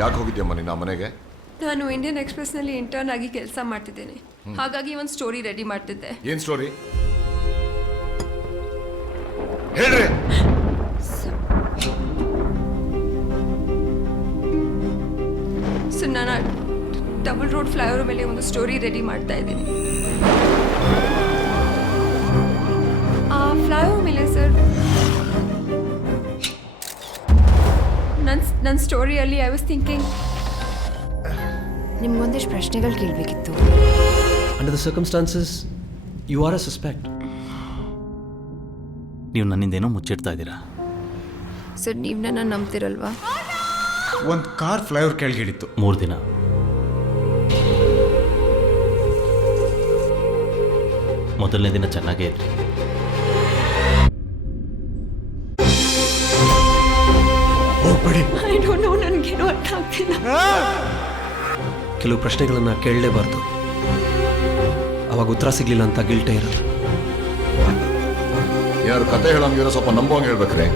ಯಾಕೆ ಹೋಗಿದ್ಯಮ್ಮ ನಿನ್ನ ಮನೆಗೆ? ನಾನು ಇಂಡಿಯನ್ ಎಕ್ಸ್‌ಪ್ರೆಸ್‌ನಲ್ಲಿ ಇಂಟರ್ನ್ ಆಗಿ ಕೆಲಸ ಮಾಡ್ತಿದ್ದೇನೆ. ಹಾಗಾಗಿ ಒಂದು ಸ್ಟೋರಿ ರೆಡಿ ಮಾಡ್ತಿದ್ದೆ. ಏನು ಸ್ಟೋರಿ ಹೇಳ್ರಿ. ಸೊ ನಾನು ಡಬಲ್ ರೋಡ್ ಫ್ಲೈಓವರ್ ಮೇಲೆ ಒಂದು ಸ್ಟೋರಿ ರೆಡಿ ಮಾಡ್ತಾ ಇದ್ದೀನಿ. ಆ ಫ್ಲೈಓವರ್ ಮೇಲೆ ಸರ್ ನನ್ನ ಸ್ಟೋರಿಯಲ್ಲಿ ಐ ವಾಸ್ ಥಿಂಕಿಂಗ್ ನಿಮ್ಗೊಂದಿಷ್ಟು ಪ್ರಶ್ನೆಗಳು ಕೇಳಬೇಕಿತ್ತು. Under the circumstances you are a suspect. ನೀವು ನನ್ನಿಂದೇನೋ ಮುಚ್ಚಿಡ್ತಾ ಇದ್ದೀರಾ. ಸರ್ ನೀವು ನನ್ನ ನಂಬ್ತಿರಲ್ವಾ? ಒಂದು ಕಾರ್ ಫ್ಲೈಓವರ್ ಕೆಳಗಿಳಿತ್ತು. 3 ದಿನ. ಮೊದಲನೇ ದಿನ ಚೆನ್ನಾಗೇ ಇದ್ರಿ. ಹೋಗ್ಬೇಡಿ. ಐ ಡೋಂಟ್ ನೋ, ನನಗೇನು ಅರ್ಥ ಆಗ್ತಿಲ್ಲ. ಕೆಲವು ಪ್ರಶ್ನೆಗಳನ್ನು ಕೇಳಲೇಬಾರ್ದು. ಅವಾಗ ಉತ್ತರ ಸಿಗಲಿಲ್ಲ ಅಂತ ಗಿಲ್ಟೇ ಇರೋದು. ಏನಾದ್ರು ಕತೆ ಹೇಳೋಂಗಿರೋ ಸ್ವಲ್ಪ ನಂಬೋಂಗೆ ಹೇಳ್ಬೇಕ್ರೆ.